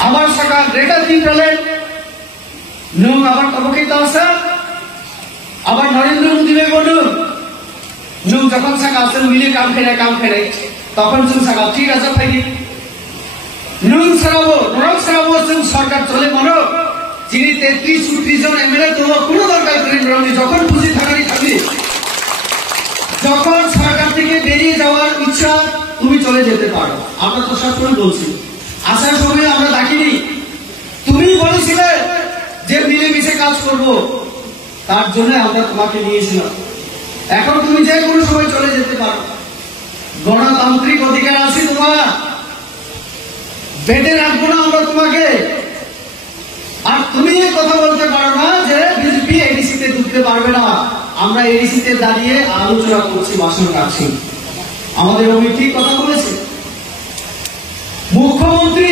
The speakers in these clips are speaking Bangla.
Abar saka greater Timberland, nung abar tabukita asa, abar Narendra Modi bonu, nung যখন saka asen mili kam khere, তখন sung saka ঠিক আছে ফাইকি, nung sarabo sung সরকার চলে মনো, যিনি 33-34 জন এমএলএ তো কোনো দরকার করেন রনি যখন খুশি থাকারই থাকবে, যখন সরকার থেকে বেরিয়ে যাওয়ার ইচ্ছা তুমি চলে যেতে পারো। আমরা তো সবসময় বলছি আসার সময় আমরা ডাকিনি, তুমি বলেছিলে যে মিলেমিশে কাজ করব, তার জন্য আমরা তোমাকে নিয়েছিলাম। এখন তুমি যে কোনো সময় চলে যেতে পারো, গণতান্ত্রিক অধিকার আছে তোমার, বেঁধে রাখবো না আমরা তোমাকে। আর তুমি কথা বলতে পারো না যে বিজেপি এডিসিতে ঢুকতে পারবে না। আমরা এডিসিতে দাঁড়িয়ে আলোচনা করছি, ভাষণ রাখছি, আমাদের অমিত কথা বলেছে। মুখ্যমন্ত্রী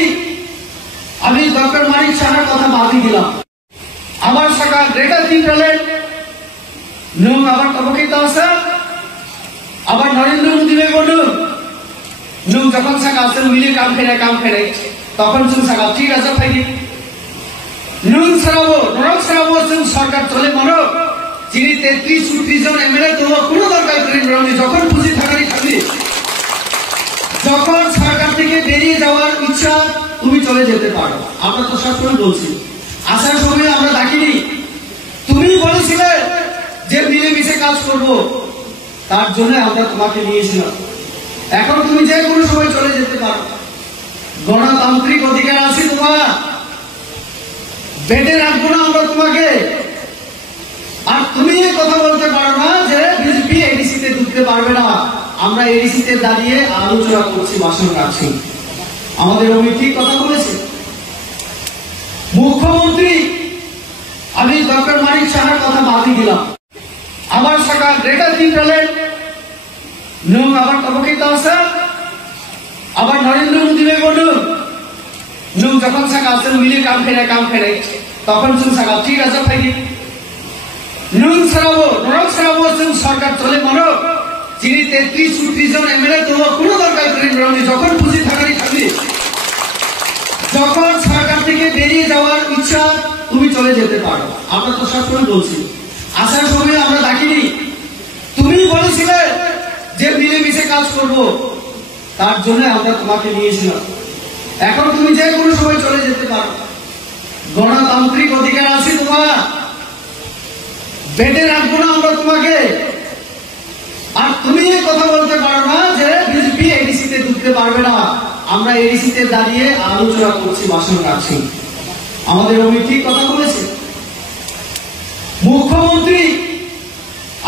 আমি ডক্টর মানিক সাহার কথা বাদই দিলাম। আবার সাকা greater Timberland, nung abar tabukita asa, abar Narendra Modi bonu, nung যখন saka asen mili kam khere, তখন sung saka ঠিক আছে ফাইকি, nung sarabo sung সরকার চলে মনো, যিনি 33-34 জন এমএলএ তো কোনো দরকার করেন রনি যখন খুশি থাকারই থাকবে, যখন সরকার থেকে বেরিয়ে যাওয়ার ইচ্ছা তুমি চলে যেতে পারো। আমরা তো সবসময় বলছি আসার সময় আমরা ডাকিনি, তুমি বলেছিলে যে মিলেমিশে কাজ করব, তার জন্য আমরা তোমাকে নিয়েছিলাম। এখন তুমি যে কোনো সময় চলে যেতে পারো, গণতান্ত্রিক অধিকার আছে তোমার, বেঁধে রাখবো না আমরা তোমাকে। আর তুমি কথা বলতে পারো না যে বিজেপি এডিসিতে ঢুকতে পারবে না। আমরা এডিসিতে দাঁড়িয়ে আলোচনা করছি, ভাষণ রাখছি, আমাদের অমিত কথা বলেছে। মুখ্যমন্ত্রী আমি ডক্টর মানিক সাহার কথা বাদই দিলাম। আবার সাকা greater Timberland, nung abar tabukita asa, abar Narendra Modi bonu, nung যখন saka asen mili kam khere, তখন sung saka ঠিক আছে ফাইকি, nung sarabo sung সরকার চলে মনো, যিনি 33-34 জন এমএলএ তো কোনো দরকার করেন রনি যখন খুশি থাকারই থাকবে, যখন সরকার থেকে বেরিয়ে যাওয়ার ইচ্ছা তুমি চলে যেতে পারো। আমরা তো সবসময় বলছি আসার সময় আমরা ডাকিনি, তুমি বলেছিলে যে মিলেমিশে কাজ করব, তার জন্য আমরা তোমাকে নিয়েছিলাম। এখন তুমি যে কোনো সময় চলে যেতে পারো, গণতান্ত্রিক অধিকার আছে তোমার, বেঁধে রাখবো না আমরা তোমাকে। আর তুমি কথা বলতে পারো না যে বিজেপি এডিসিতে ঢুকতে পারবে না। আমরা এডিসিতে দাঁড়িয়ে আলোচনা করছি, ভাষণ রাখছি, আমাদের অমিত কথা বলেছে। মুখ্যমন্ত্রী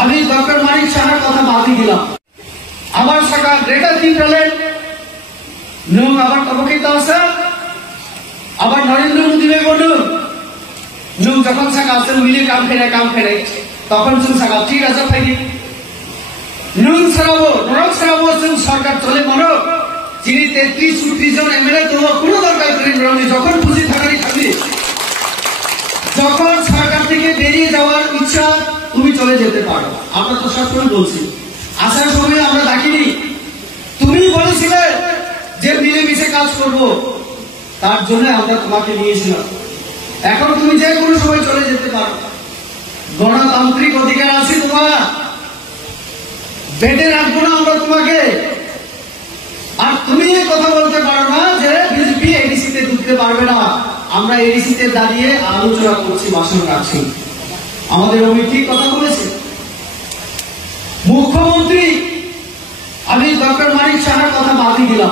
আমি ডক্টর মানিক সাহার কথা বাদই দিলাম। আবার সাকা greater Timberland, nung abar tabukita asa, abar Narendra Modi bonu, nung যখন saka asen mili kam khere, তখন sung saka ঠিক আছে ফাইকি, nung sarabo sung সরকার চলে মনো, যিনি 33-34 জন এমএলএ তো কোনো দরকার করেন রনি যখন খুশি থাকারই থাকবে, যখন সরকার থেকে বেরিয়ে যাওয়ার ইচ্ছা তুমি চলে যেতে পারো। আমরা তো সবসময় বলছি আসার সময় আমরা ডাকিনি, তুমি বলেছিলে যে মিলেমিশে কাজ করব, তার জন্য আমরা তোমাকে নিয়েছিলাম। এখন তুমি যে কোনো সময় চলে যেতে পারো, গণতান্ত্রিক অধিকার আছে তোমার, বেঁধে রাখবো না আমরা তোমাকে। আর তুমি কথা বলতে পারো না যে বিজেপি এডিসিতে ঢুকতে পারবে না। আমরা এডিসিতে দাঁড়িয়ে আলোচনা করছি, ভাষণ রাখছি, আমাদের অমিত কথা বলেছে। মুখ্যমন্ত্রী আমি ডক্টর মানিক সাহার কথা বাদই দিলাম।